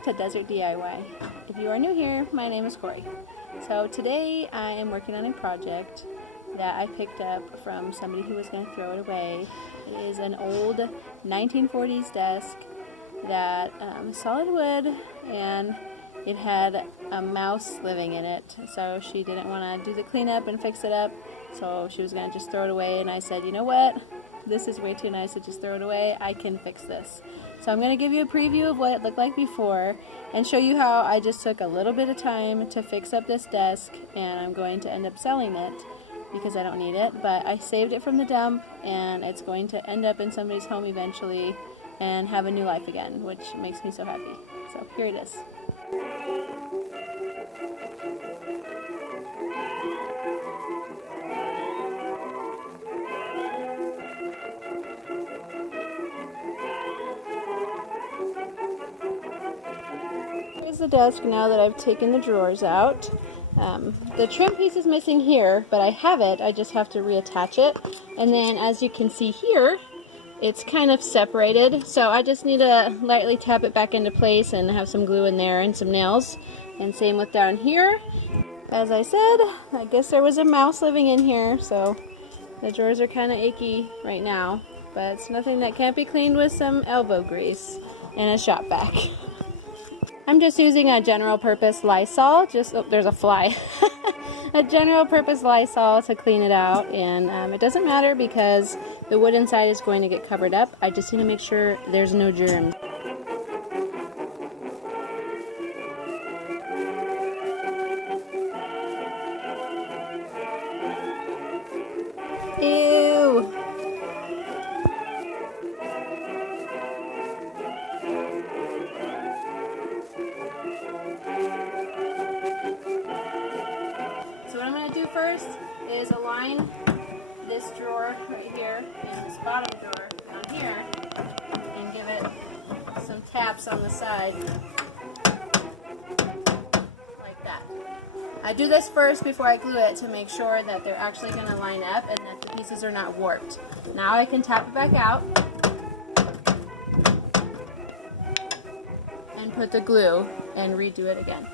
back to Desert DIY. If you are new here, my name is Corey. So today I am working on a project that I picked up from somebody who was going to throw it away. It is an old 1940s desk that solid wood, and it had a mouse living in it. So she didn't want to do the cleanup and fix it up, so she was going to just throw it away. And I said, you know what? This is way too nice to just throw it away. I can fix this. So I'm going to give you a preview of what it looked like before and show you how I just took a little bit of time to fix up this desk, and I'm going to end up selling it because I don't need it, but I saved it from the dump and it's going to end up in somebody's home eventually and have a new life again, which makes me so happy. So here it is. Here's the desk now that I've taken the drawers out. The trim piece is missing here, but I have it. I just have to reattach it. And then as you can see here, it's kind of separated. So I just need to lightly tap it back into place and have some glue in there and some nails. And same with down here. As I said, I guess there was a mouse living in here, so the drawers are kind of achy right now. But it's nothing that can't be cleaned with some elbow grease and a shop vac. I'm just using a general purpose Lysol, oh, there's a fly. A general purpose Lysol to clean it out, and it doesn't matter because the wood inside is going to get covered up. I just need to make sure there's no germs. Ew! First is align this drawer right here and this bottom drawer down here and give it some taps on the side like that. I do this first before I glue it to make sure that they're actually going to line up and that the pieces are not warped. Now I can tap it back out and put the glue and redo it again.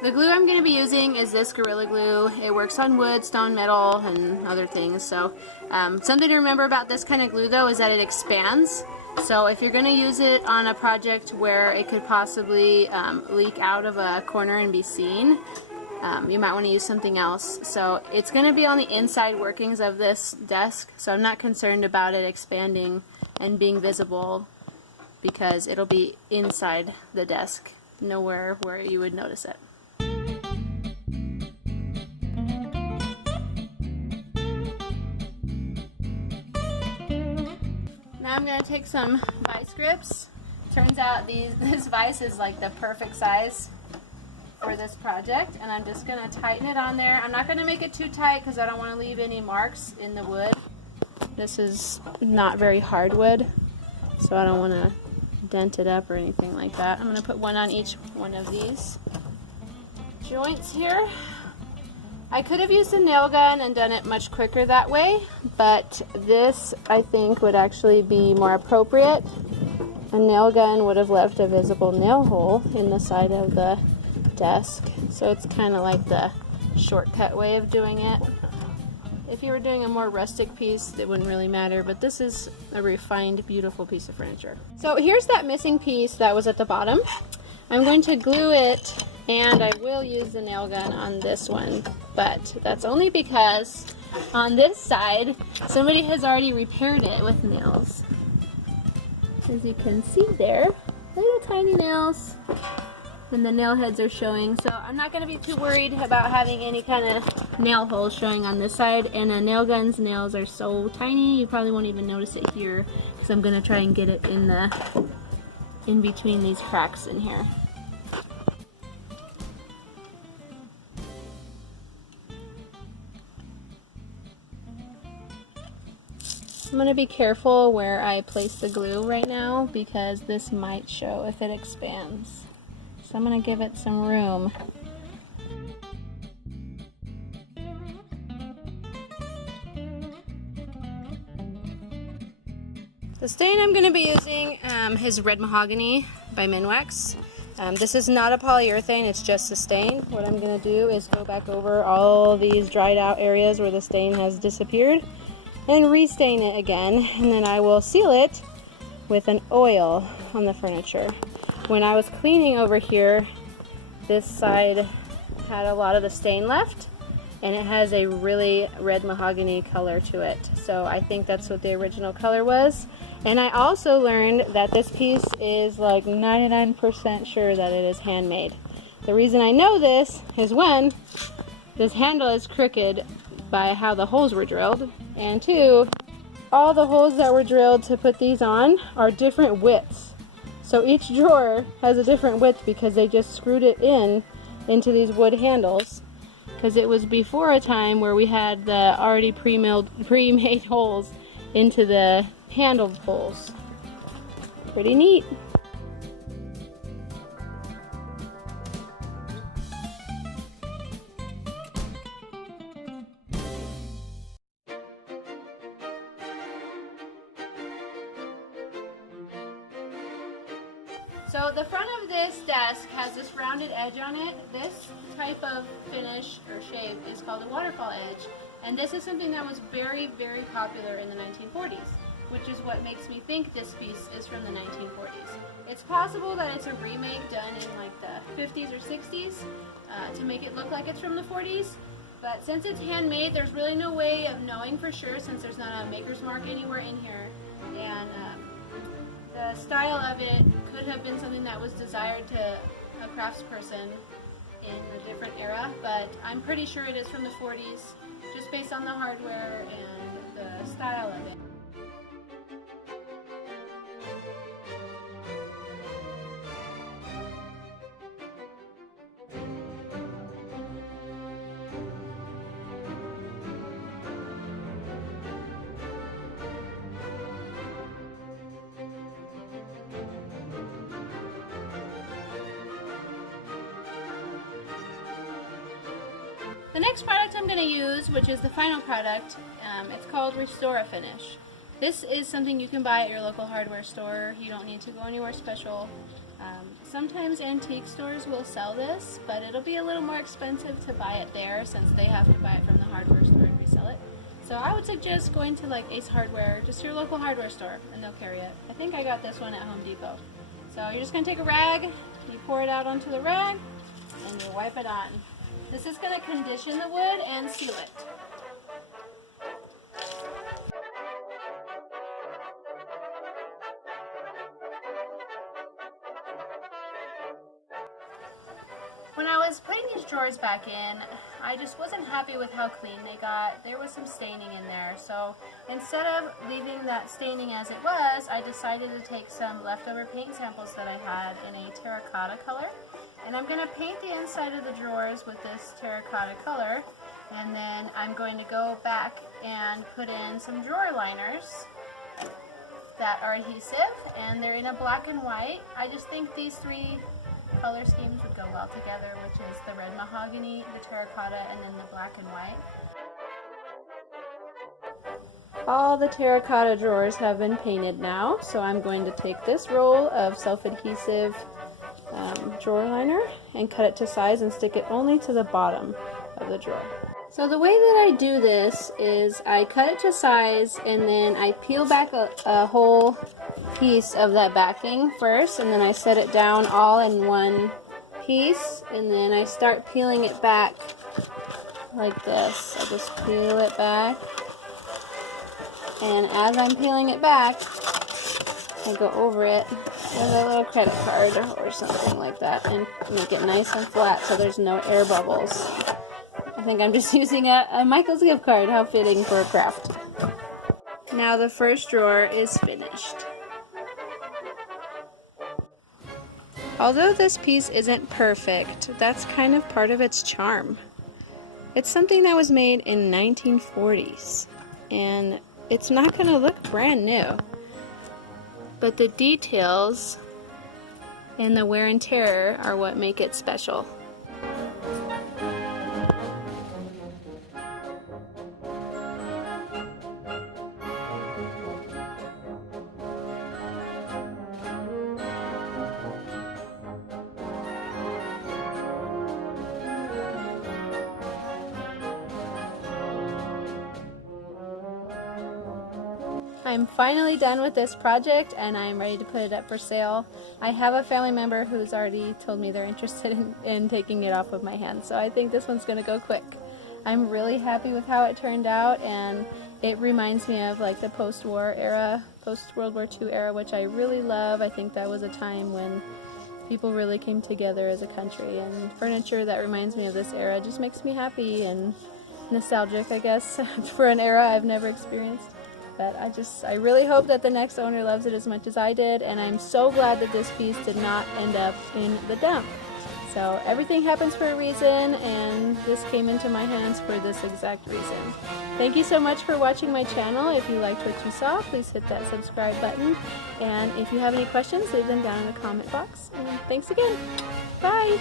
The glue I'm going to be using is this Gorilla Glue. It works on wood, stone, metal, and other things. So something to remember about this kind of glue though is that it expands. So if you're going to use it on a project where it could possibly leak out of a corner and be seen, you might want to use something else. So it's going to be on the inside workings of this desk, so I'm not concerned about it expanding and being visible because it'll be inside the desk, nowhere where you would notice it. Now I'm going to take some vice grips. Turns out this vice is like the perfect size for this project, and I'm just going to tighten it on there. I'm not going to make it too tight because I don't want to leave any marks in the wood. This is not very hard wood, so I don't want to dent it up or anything like that. I'm going to put one on each one of these joints here. I could have used a nail gun and done it much quicker that way, but this I think would actually be more appropriate. A nail gun would have left a visible nail hole in the side of the desk, so it's kind of like the shortcut way of doing it. If you were doing a more rustic piece, it wouldn't really matter, but this is a refined, beautiful piece of furniture. So here's that missing piece that was at the bottom. I'm going to glue it, and I will use the nail gun on this one, but that's only because on this side, somebody has already repaired it with nails. As you can see there, little tiny nails, and the nail heads are showing, so I'm not going to be too worried about having any kind of nail holes showing on this side, and a nail gun's nails are so tiny, you probably won't even notice it here, because I'm going to try and get it in between these cracks in here. I'm going to be careful where I place the glue right now because this might show if it expands. So I'm going to give it some room. The stain I'm going to be using is red mahogany. by Minwax. This is not a polyurethane, it's just a stain. What I'm going to do is go back over all these dried out areas where the stain has disappeared and restain it again, and then I will seal it with an oil on the furniture. When I was cleaning over here, this side had a lot of the stain left, and it has a really red mahogany color to it. So I think that's what the original color was. And I also learned that this piece is like 99% sure that it is handmade. The reason I know this is one, this handle is crooked by how the holes were drilled, and two, all the holes that were drilled to put these on are different widths. So each drawer has a different width because they just screwed it into these wood handles, because it was before a time where we had the already pre-made holes into the handled holes. Pretty neat. So the front of this desk has this rounded edge on it. This type of finish or shape is called a waterfall edge. And this is something that was very, very popular in the 1940s, which is what makes me think this piece is from the 1940s. It's possible that it's a remake done in like the 50s or 60s to make it look like it's from the 40s. But since it's handmade, there's really no way of knowing for sure since there's not a maker's mark anywhere in here. And the style of it could have been something that was desired to a craftsperson in a different era, but I'm pretty sure it is from the 40s, just based on the hardware and the style of it. The next product I'm going to use, which is the final product, it's called Restore a Finish. This is something you can buy at your local hardware store. You don't need to go anywhere special. Sometimes antique stores will sell this, but it'll be a little more expensive to buy it there since they have to buy it from the hardware store and resell it. So I would suggest going to like Ace Hardware, just your local hardware store, and they'll carry it. I think I got this one at Home Depot. So you're just going to take a rag, you pour it out onto the rag, and you wipe it on. This is going to condition the wood and seal it. When I was putting these drawers back in, I just wasn't happy with how clean they got. There was some staining in there, so instead of leaving that staining as it was, I decided to take some leftover paint samples that I had in a terracotta color. And I'm going to paint the inside of the drawers with this terracotta color, and then I'm going to go back and put in some drawer liners that are adhesive, and they're in a black and white. I just think these three color schemes would go well together, which is the red mahogany, the terracotta, and then the black and white. All the terracotta drawers have been painted now, so I'm going to take this roll of self-adhesive drawer liner and cut it to size and stick it only to the bottom of the drawer. So the way that I do this is I cut it to size and then I peel back a whole piece of that backing first, and then I set it down all in one piece, and then I start peeling it back like this. I just peel it back, and as I'm peeling it back, I go over it with a little credit card or something like that and make it nice and flat so there's no air bubbles. I think I'm just using a Michael's gift card. How fitting for a craft. Now the first drawer is finished. Although this piece isn't perfect, that's kind of part of its charm. It's something that was made in 1940s, and it's not going to look brand new. But the details and the wear and tear are what make it special. I'm finally done with this project and I'm ready to put it up for sale. I have a family member who's already told me they're interested in taking it off of my hands, so I think this one's going to go quick. I'm really happy with how it turned out, and it reminds me of like the post-war era, post-World War II era, which I really love. I think that was a time when people really came together as a country, and furniture that reminds me of this era just makes me happy and nostalgic, I guess, for an era I've never experienced. But I really hope that the next owner loves it as much as I did, and I'm so glad that this piece did not end up in the dump. So everything happens for a reason, and this came into my hands for this exact reason. Thank you so much for watching my channel. If you liked what you saw, please hit that subscribe button. And if you have any questions, leave them down in the comment box. And thanks again. Bye!